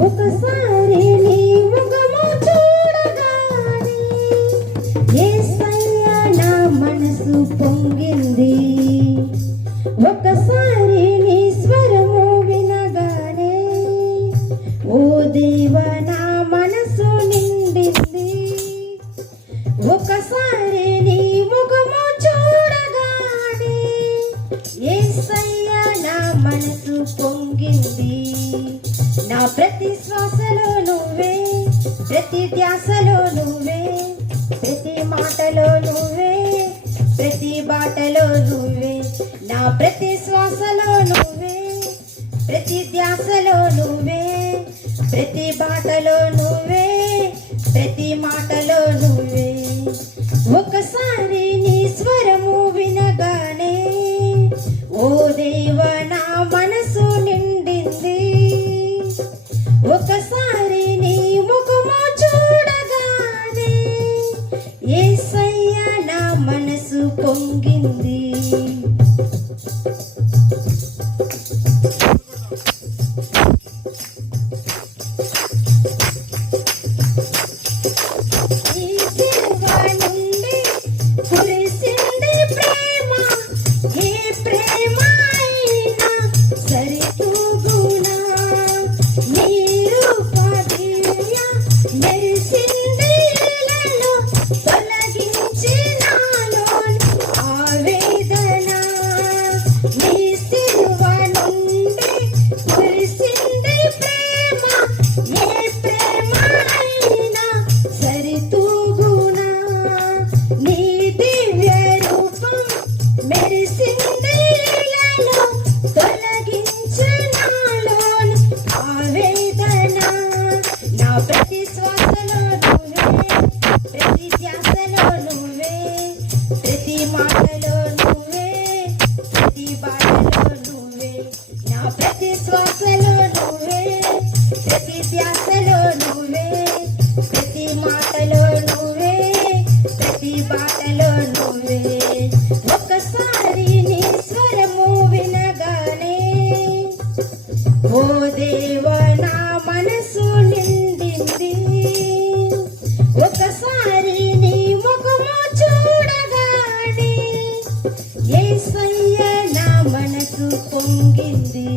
ఒకసారి నీ ముఖము చూడగానే యేసయ్య నా మనసు పొంగింది. ఒకసారి నీ స్వరము వినగానే ఓ దేవా నా మనసు నిండింది. ఒకసారి నీ ముఖము చూడగానే యేసయ్య నా మనసు పొంగింది. నా ప్రతి శ్వాసలో నువ్వే, ప్రతి ధ్యాసలో నువ్వే, ప్రతి మాటలో నువ్వే, ప్రతి బాటలో నువ్వే. నా ప్రతి శ్వాసలో నువ్వే, ప్రతి ధ్యాసలో నువ్వే, ప్రతి బాటలో నువ్వే, ప్రతి మాటలో నువ్వే. ఒకసారి నీ స్వరము వినగానే ఓ దేవా నా మనసు నిండింది. ఒకసారి నీ ముఖము చూడగానే యేసయ్య నా మనసు పొంగింది. ప్రతి శ్వాసలో నువ్వే, ప్రతి ధ్యాసలో నువ్వే, ప్రతి మాటలో నువ్వే, ప్రతి బాటలో నువ్వే. ఒకసారి నీ స్వరము వినగానే ఓ దేవా నా మనసు నిండింది. ఒకసారి నీ ముఖము చూడగానే యేసయ్య నా మనసు పొంగింది.